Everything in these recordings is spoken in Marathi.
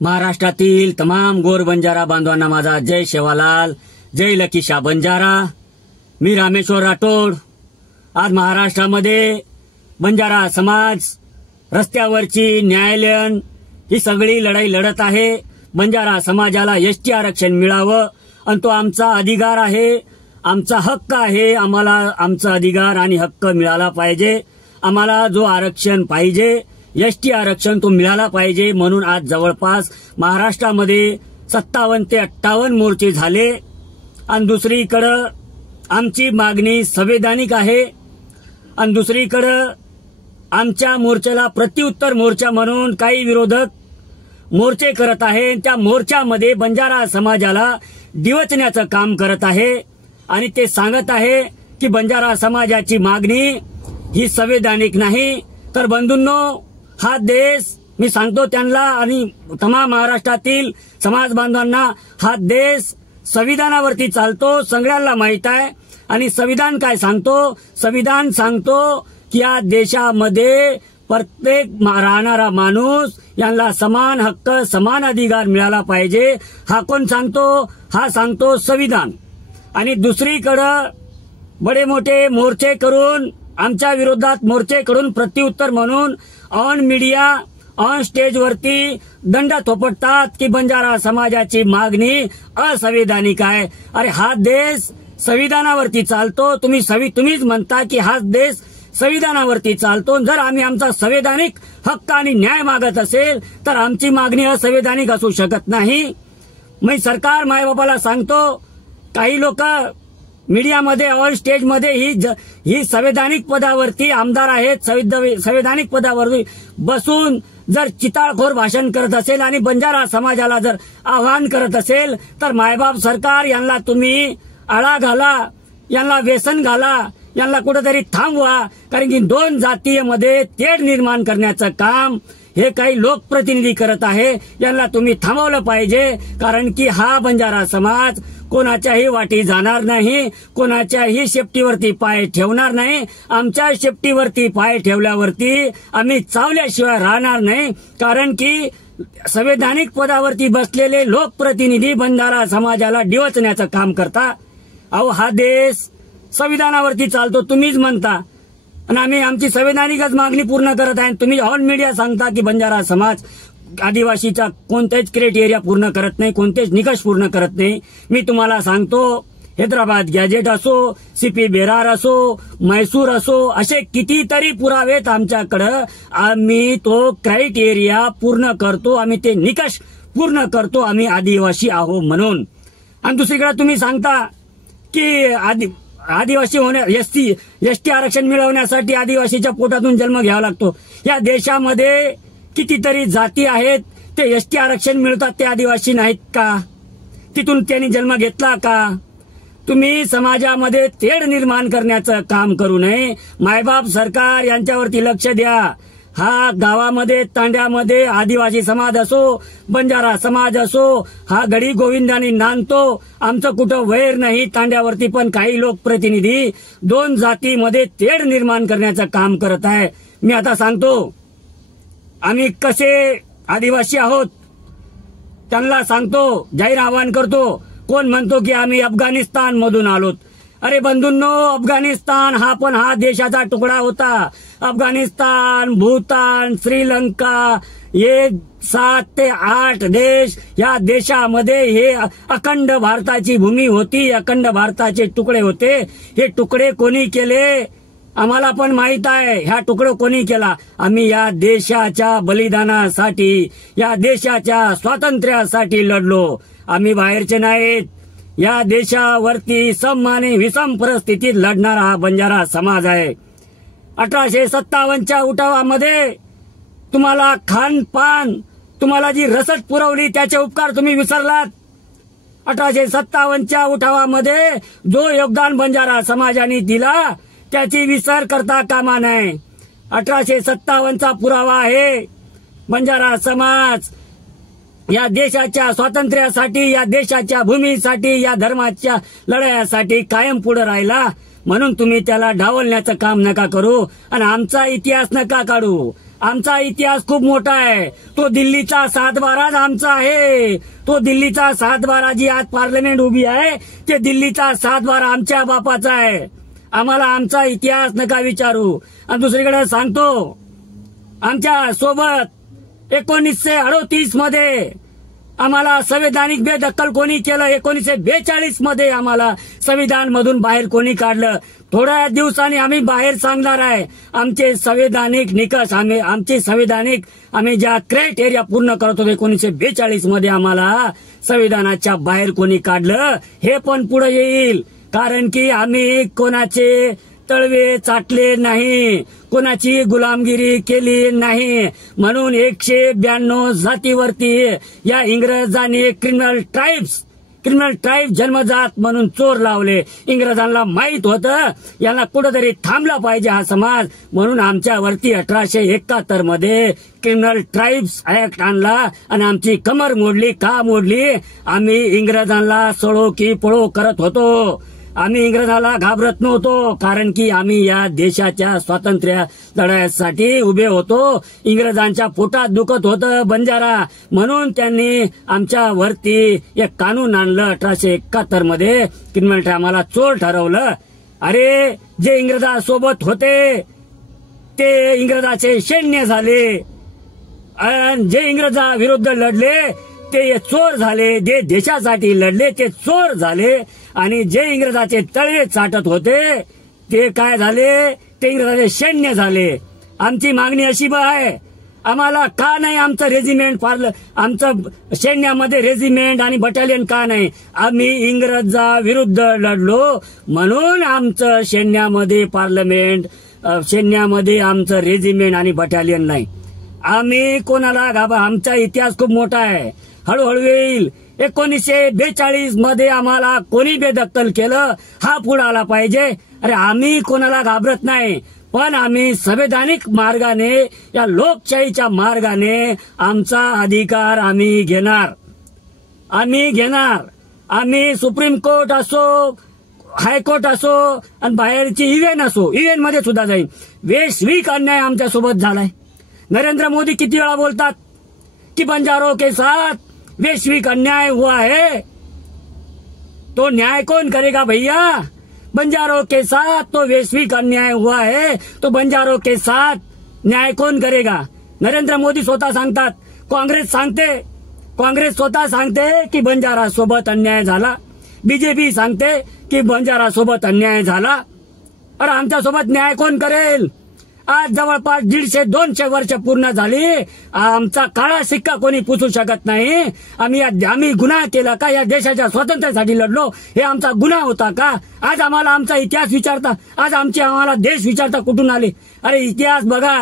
महाराष्ट्रातील तमाम गोर बंजारा बांधवांना माझा जय शेवालाल, जय लकीशा बंजारा। मी रामेश्वर राठोड। आज महाराष्ट्रामध्ये बंजारा समाज रस्त्यावरची न्यायालयीन ही सगळी लढाई लढत आहे। बंजारा समाजाला एसटी आरक्षण मिळावं आणि तो आमचा अधिकार आहे, आमचा हक्क आहे। आम्हाला आमचा अधिकार आणि हक्क मिळाला पाहिजे। आम्हाला जो आरक्षण पाहिजे, एसटी आरक्षण तो मिळाला पाहिजे। म्हणून आज जवळपास महाराष्ट्रामध्ये 57 ते 58 मोर्चे झाले आणि दुसरीकडे आमची मागणी संवैधानिक आहे आणि दुसरीकडे आमच्या मोर्चाला प्रत्युत्तर मोर्चा म्हणून काही विरोधक मोर्चे करत आहे। त्या मोर्चामध्ये बंजारा समाजाला डिवचण्याचं काम करत आहे आणि ते सांगत आहे की बंजारा समाजाची मागणी ही संवैधानिक नाही। तर बंधूंनो, हा देश मी सांगतो त्यांना आणि तमाम महाराष्ट्रातील समाज बांधवांना, हा देश संविधानावरती चालतो, सगळ्यांना माहित आहे। आणि संविधान काय सांगतो? संविधान सांगतो की या देशामध्ये प्रत्येक राहणारा माणूस यांना समान हक्क, समान अधिकार मिळाला पाहिजे। हा कोण सांगतो? हा सांगतो संविधान। आणि दुसरीकडे बडे मोठे मोर्चे करून, आमच्या विरोधात मोर्चे करून प्रत्युत्तर म्हणून ऑन मीडिया, ऑन स्टेजवरती दंड थोपटतात की बंजारा समाजाची मागणी असंवैधानिक आहे। अरे हा देश संविधानावरती चालतो। तुम्हीच म्हणता की हा देश संविधानावरती चालतो। जर आम्ही आमचा संवैधानिक हक्क आणि न्याय मागत असेल तर आमची मागणी असंवैधानिक असू शकत नाही। मी सरकार मायबापाला सांगतो, काही लोक मीडियामध्ये ऑन स्टेजमध्ये ही संवैधानिक पदावरती आमदार आहेत, संवैधानिक पदावरती बसून जर चिताळखोर भाषण करत असेल आणि बंजारा समाजाला जर आवाहन करत असेल तर मायबाप सरकार यांना तुम्ही आळा घाला, यांना व्यसन घाला, यांना कुठेतरी थांबवा। कारण की दोन जातीमध्ये तेढ निर्माण करण्याचं काम हे काही लोकप्रतिनिधी करत आहे। यांना तुम्ही थांबवलं पाहिजे। कारण की हा बंजारा समाज कोणाच्याही वाटी जाणार नाही, कोणाच्याही शेपटीवरती पाय ठेवणार नाही। आमच्या शेपटीवरती पाय ठेवल्यावरती आम्ही चावल्याशिवाय राहणार नाही। कारण की संवैधानिक पदावरती बसलेले लोकप्रतिनिधी बंजारा समाजाला डिवचण्याचं काम करता। अहो हा देश संविधानावरती चालतो, तुम्हीच म्हणता, आणि आम्ही आमची संवैधानिकच मागणी पूर्ण करत आहे। तुम्ही ऑन मीडिया सांगता की बंजारा समाज आदिवासीचा कोणतेच क्रायटेरिया पूर्ण करत नाही, कोणतेच निकष पूर्ण करत नाही। मी तुम्हाला सांगतो, हैदराबाद गॅजेट असो, सीपी बेरार असो, मैसूर असो, असे कितीतरी पुरावेत आमच्याकडं। आम्ही तो क्रायटेरिया पूर्ण करतो, आम्ही ते निकष पूर्ण करतो, आम्ही आदिवासी आहो म्हणून। आणि दुसरीकडे तुम्ही सांगता की आदिवासी एसटी आरक्षण मिळवण्यासाठी आदिवासीच्या पोटातून जन्म घ्यावा लागतो। या देशामध्ये कितीतरी जाती आहेत, ते एसटी आरक्षण मिळतात, ते आदिवासी नाहीत का? तिथून त्यांनी जन्म घेतला का? तुम्ही समाजामध्ये तेढ निर्माण करण्याचं काम करू नये। मायबाप सरकार यांच्यावरती लक्ष द्या। हा गावामध्ये तांड्यामध्ये आदिवासी समाज असो, बंजारा समाज असो, हा गडी गोविंदाने नांदतो। आमचं कुठं वैर नाही तांड्यावरती, पण काही लोकप्रतिनिधी दोन जातीमध्ये तेढ निर्माण करण्याचं काम करत आहे। मी आता सांगतो, आम्ही कसे आदिवासी आहोत त्यांना सांगतो, जाहीर आवाहन करतो। कोण म्हणतो की आम्ही अफगाणिस्तान मधून आलोत? अरे बंधूंनो, अफगाणिस्तान हा देशाचा तुकडा होता। अफगाणिस्तान, भूतान, श्रीलंका, हे 7 ते 8 देश, या देशामध्ये हे अखंड भारताची भूमी होती, अखंड भारताचे तुकडे होते। हे तुकडे कोणी केले आम्हाला पण माहित आहे। ह्या तुकडे कोणी केला? आम्ही या देशाच्या बलिदानासाठी, या देशाच्या स्वातंत्र्यासाठी लढलो। आम्ही बाहेरचे नाहीत। या देशावरती सम आणि विषम परिस्थितीत लढणारा हा बंजारा समाज आहे। 1857च्या उठावामध्ये तुम्हाला खानपान, तुम्हाला जी रसद पुरवली त्याचे उपकार तुम्ही विसरलात। 1857च्या उठावामध्ये जो योगदान बंजारा समाजाने दिला त्याची विसर करता कामा नये। 1857चा पुरावा आहे। बंजारा समाज या देशाच्या स्वातंत्र्यासाठी, या देशाच्या भूमीसाठी, या धर्माच्या लढाईसाठी कायम पुढे राहिला। म्हणून तुम्ही त्याला डावलण्याचं काम नका करू आणि आमचा इतिहास नका काढू। आमचा इतिहास खूप मोठा आहे. तो दिल्लीचा 7-12 आमचा आहे. तो दिल्लीचा 7-12 जी आज पार्लमेंट उभी आहे ते दिल्लीचा 7-12 आमच्या बापाचा आहे. आम्हाला आमचा इतिहास नका विचारू. आणि दुसरीकडे सांगतो, आमच्या सोबत 1938 मध्ये आम्हाला संवैधानिक बेदखल कोणी केलं. 1942 मध्ये आम्हाला संविधान मधून बाहेर कोणी काढलं. थोड्या दिवसांनी आम्ही बाहेर सांगणार आहे. आमचे संवैधानिक निकष, आम्ही ज्या क्रायटेरिया पूर्ण करत होतो 1942 मध्ये आम्हाला संविधानाच्या बाहेर कोणी काढलं हे पण पुढे येईल. कारण की आम्ही कोणाचे तळवे चाटले नाही, कोणाची गुलामगिरी केली नाही. म्हणून 192 जातीवरती या इंग्रजांनी क्रिमिनल ट्राईब जन्मजात म्हणून चोर लावले. इंग्रजांना माहित होतं यांना कुठेतरी थांबला पाहिजे हा समाज, म्हणून आमच्यावरती 1871 मध्ये क्रिमिनल ट्राईब्स ऍक्ट आणला आणि आमची कमर मोडली. का मोडली? आम्ही इंग्रजांना सोडो की पळो करत होतो. आम्ही इंग्रजाला घाबरत नव्हतो, कारण की आम्ही या देशाच्या स्वातंत्र्य लढ्यासाठी उभे होतो. इंग्रजांच्या पोटात दुखत होतं बंजारा, म्हणून त्यांनी आमच्या वरती एक कानून आणलं 1871 मध्ये. क्रिमिनल आम्हाला चोर ठरवलं. अरे जे इंग्रजासोबत होते ते इंग्रजाचे सैन्य झाले, आणि जे इंग्रजा विरुद्ध लढले ते चोर झाले. जे देशासाठी लढले ते चोर झाले, आणि जे इंग्रजाचे तळवे चाटत होते ते काय झाले? ते इंग्रजाचे सैन्य झाले. आमची मागणी अशी आहे, आम्हाला का नाही आमचं रेजिमेंट आमचं सैन्यामध्ये रेजिमेंट आणि बटालियन का नाही? आम्ही इंग्रजा विरुद्ध लढलो म्हणून आमचं सैन्यामध्ये सैन्यामध्ये आमचं रेजिमेंट आणि बटालियन नाही. आम्ही कोणाला आमचा इतिहास खूप मोठा आहे, हळूहळू येईल. 1942 मध्ये आम्हाला कोणी बेदखल केलं हा पुढे आला पाहिजे. अरे आम्ही कोणाला घाबरत नाही, पण आम्ही संवैधानिक मार्गाने, या लोकशाहीच्या मार्गाने आमचा अधिकार आम्ही घेणार. आम्ही सुप्रीम कोर्ट असो, हायकोर्ट असो आणि बाहेरची इव्हेन असो, इव्हेन मध्ये सुद्धा जाईल. वैश्विक अन्याय आमच्यासोबत झालाय. नरेंद्र मोदी किती वेळा बोलतात की बंजारों के साथ वैश्विक अन्याय हुआ है. तो न्याय कौन करेगा भैया? बंजारों के साथ तो वैश्विक अन्याय हुआ है, तो बंजारों के साथ न्याय कौन करेगा? नरेंद्र मोदी स्वतः सांगतात, काँग्रेस स्वतः सांगते की बंजारा सोबत अन्याय झाला, बीजेपी सांगते की बंजारा सोबत अन्याय झाला. अरे आमच्यासोबत न्याय कोण करेल? आज जवळपास 150-200 वर्ष पूर्ण झाली. आमचा काळा सिक्का कोणी पुसू शकत नाही. आम्ही गुन्हा केला का? या देशाच्या स्वातंत्र्यासाठी लढलो, हे आमचा गुन्हा होता का? आज आम्हाला आमचा इतिहास विचारता, आज आम्हाला देश विचारता कुठून आले? अरे इतिहास बघा.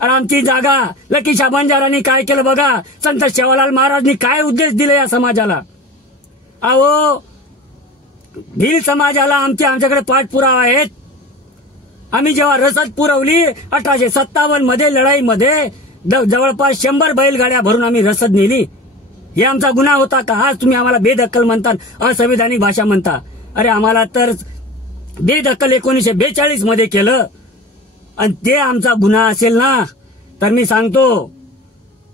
अरे आमची जागा लकी शाह बंजारांनी काय केलं बघा. संत सेवालाल महाराजांनी काय उद्देश दिले या समाजाला? अहो भिल समाजाला आमच्याकडे पाठपुरावा आहेत. आम्ही जेव्हा रसद पुरवली 1857 मध्ये लढाईमध्ये जवळपास 100 बैलगाड्या भरून आम्ही रसद नेली. हे आमचा गुन्हा होता का? आज तुम्ही आम्हाला बेदखल म्हणता, असंविधानिक भाषा म्हणता. अरे आम्हाला तर बेदखल 1942 मध्ये केलं आणि ते आमचा गुन्हा असेल ना, तर मी सांगतो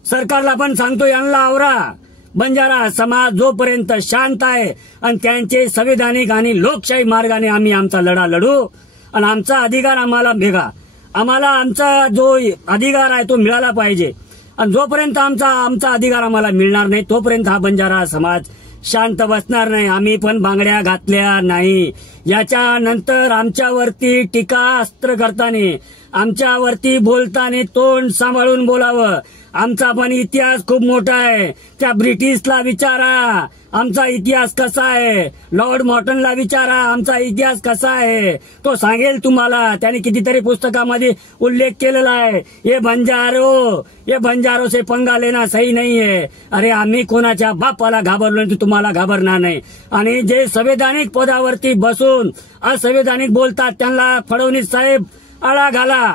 सरकारला पण सांगतो, यांना आवरा. बंजारा समाज जोपर्यंत शांत आहे आणि त्यांचे संवैधानिक आणि लोकशाही मार्गाने आम्ही आमचा लढा लढू आणि आमचा अधिकार आम्हाला आमचा जो अधिकार आहे तो मिळाला पाहिजे. आणि जोपर्यंत आमचा अधिकार आम्हाला मिळणार नाही तोपर्यंत हा बंजारा समाज शांत बसणार नाही. आम्ही पण बांगड्या घातल्या नाही. याच्यानंतर आमच्यावरती टीका अस्त्र करताना, आमच्यावरती बोलताना तोंड सांभाळून बोलावं. आमचा पण इतिहास खूप मोठा आहे. त्या ब्रिटिशला विचारा आमचा इतिहास कसा आहे, लॉर्ड मॉर्टनला विचारा आमचा इतिहास कसा आहे, तो सांगेल तुम्हाला. त्याने कितीतरी पुस्तकामध्ये उल्लेख केलेला आहे. ये बंजारो से पंगा लेना सही नहीं है. अरे आम्ही कोणाच्या बापाला घाबरलो नाही, तुम्हाला घाबरणार नाही. आणि जे संवैधानिक पदावरती बसून असंवैधानिक बोलतात त्यांना फडणवीस साहेब आळा घाला.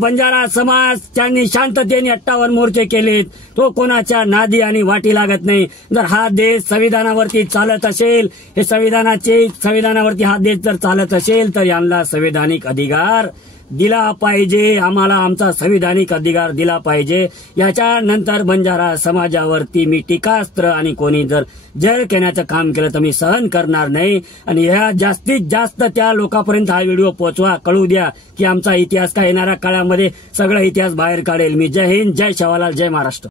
बंजारा समाज त्यांनी शांततेने 58 मोर्चे केलेत. तो कोणाच्या नादी आणि वाटी लागत नाही. जर हा देश संविधानावरती चालत असेल, हे संविधानावरती हा देश जर चालत असेल तर यांना संवैधानिक अधिकार दिला पाहिजे, आम्हाला आमचा संविधानिक अधिकार दिला पाहिजे. याच्यानंतर बंजारा समाजावरती मी टीकास्त्र आणि कोणी जर जर करण्याचं काम केलं तर मी सहन करणार नाही. आणि ह्या जास्तीत जास्त त्या लोकांपर्यंत हा व्हिडिओ पोहोचवा, कळू द्या की आमचा इतिहास का येणाऱ्या काळामध्ये सगळा इतिहास बाहेर काढेल. मी जय हिंद, जय सेवालाल, जय महाराष्ट्र.